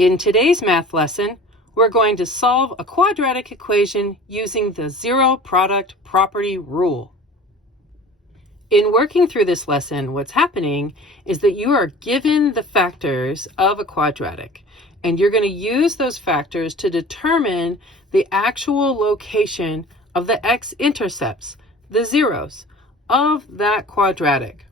In today's math lesson, we're going to solve a quadratic equation using the zero product property rule. In working through this lesson, what's happening is that you are given the factors of a quadratic, and you're going to use those factors to determine the actual location of the x-intercepts, the zeros, of that quadratic.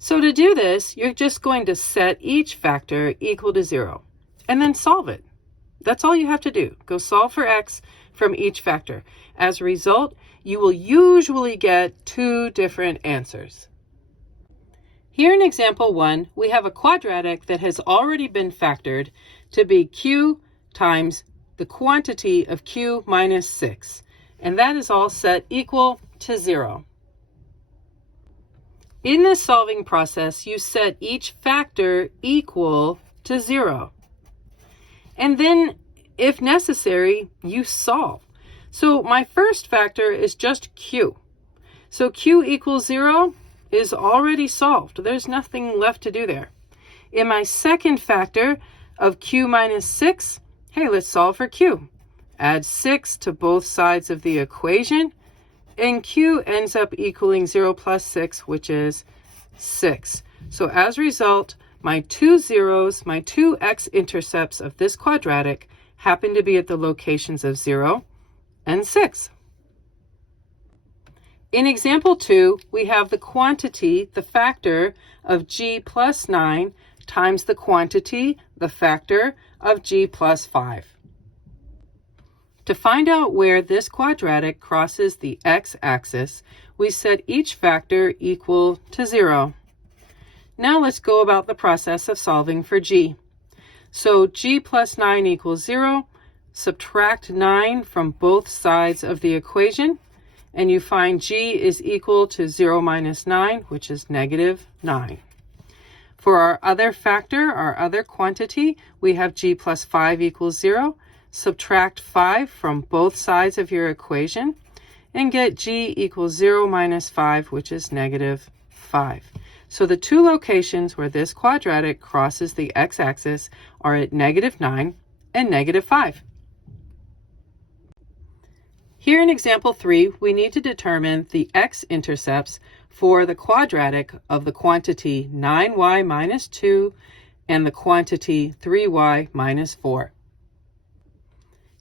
So to do this, you're just going to set each factor equal to 0 and then solve it. That's all you have to do. Go solve for x from each factor. As a result, you will usually get two different answers. Here in example 1, we have a quadratic that has already been factored to be q times the quantity of q minus 6, and that is all set equal to 0. In this solving process, you set each factor equal to 0. And then, if necessary, you solve. So my first factor is just q. So q equals 0 is already solved. There's nothing left to do there. In my second factor of q minus 6, hey, let's solve for q. Add 6 to both sides of the equation, and q ends up equaling 0 plus 6, which is 6. So as a result, my two zeros, my two x-intercepts of this quadratic happen to be at the locations of 0 and 6. In example 2, we have the quantity, the factor of g plus 9 times the quantity, the factor of g plus 5. To find out where this quadratic crosses the x-axis, we set each factor equal to 0. Now let's go about the process of solving for g. So g plus 9 equals 0. Subtract 9 from both sides of the equation, and you find g is equal to 0 minus 9, which is negative 9. For our other factor, our other quantity, we have g plus 5 equals 0. Subtract 5 from both sides of your equation and get g equals 0 minus 5, which is negative 5. So the two locations where this quadratic crosses the x-axis are at negative 9 and negative 5. Here in example 3, we need to determine the x-intercepts for the quadratic of the quantity 9y minus 2 and the quantity 3y minus 4.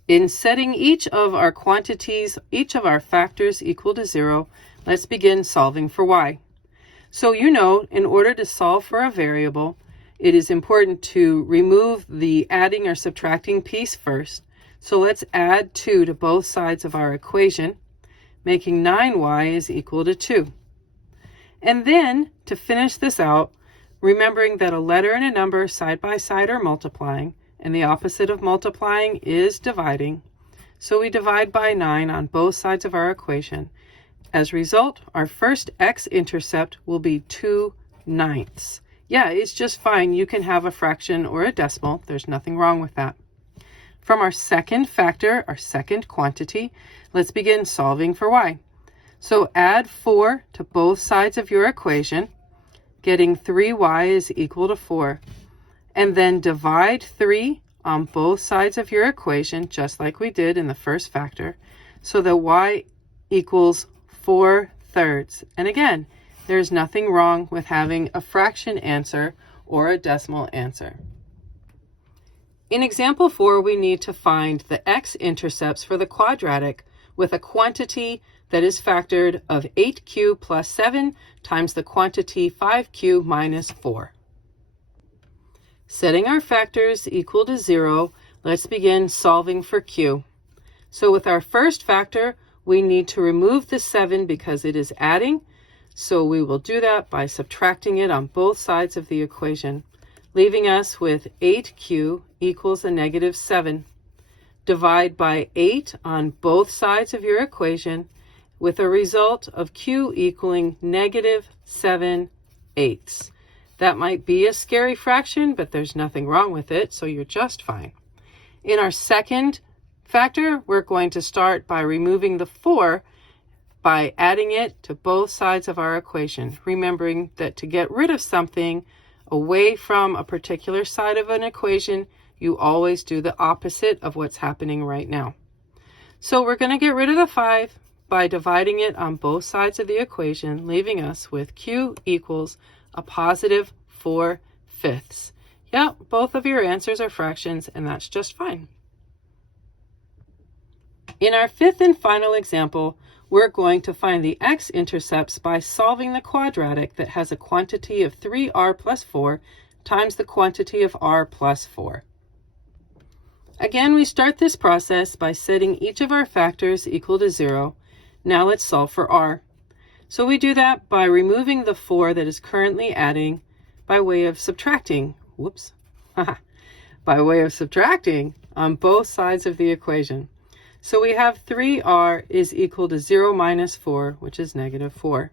In setting each of our quantities, each of our factors equal to 0, let's begin solving for y. So you know, in order to solve for a variable, it is important to remove the adding or subtracting piece first. So let's add 2 to both sides of our equation, making 9y is equal to 2. And then, to finish this out, remembering that a letter and a number side by side are multiplying, and the opposite of multiplying is dividing. So we divide by 9 on both sides of our equation. As a result, our first x-intercept will be 2/9. Yeah, it's just fine. You can have a fraction or a decimal. There's nothing wrong with that. From our second factor, our second quantity, let's begin solving for y. So add 4 to both sides of your equation, getting 3y is equal to 4. And then divide 3 on both sides of your equation, just like we did in the first factor, so that y equals 4/3. And again, there's nothing wrong with having a fraction answer or a decimal answer. In example 4, we need to find the x-intercepts for the quadratic with a quantity that is factored of 8q plus 7 times the quantity 5q minus 4. Setting our factors equal to 0, let's begin solving for q. So with our first factor, we need to remove the 7 because it is adding. So we will do that by subtracting it on both sides of the equation, leaving us with 8q equals a negative 7. Divide by 8 on both sides of your equation with a result of q equaling negative 7/8. That might be a scary fraction, but there's nothing wrong with it, so you're just fine. In our second factor, we're going to start by removing the 4 by adding it to both sides of our equation, remembering that to get rid of something, away from a particular side of an equation, you always do the opposite of what's happening right now. So we're going to get rid of the 5 by dividing it on both sides of the equation, leaving us with q equals a positive 4/5. Yeah, both of your answers are fractions, and that's just fine. In our fifth and final example, we're going to find the x-intercepts by solving the quadratic that has a quantity of 3r plus 4 times the quantity of r plus 4. Again, we start this process by setting each of our factors equal to 0. Now let's solve for r. So we do that by removing the 4 that is currently adding by way of subtracting. Whoops. By way of subtracting on both sides of the equation. So we have 3r is equal to 0 minus 4, which is negative 4.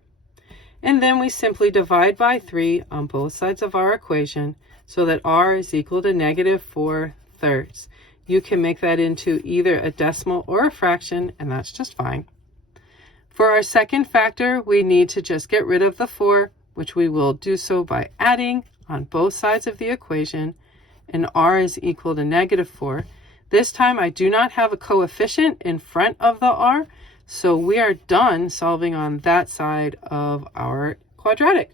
And then we simply divide by 3 on both sides of our equation so that r is equal to negative 4/3. You can make that into either a decimal or a fraction, and that's just fine. For our second factor, we need to just get rid of the 4, which we will do so by adding on both sides of the equation, and r is equal to negative 4. This time I do not have a coefficient in front of the r, so we are done solving on that side of our quadratic.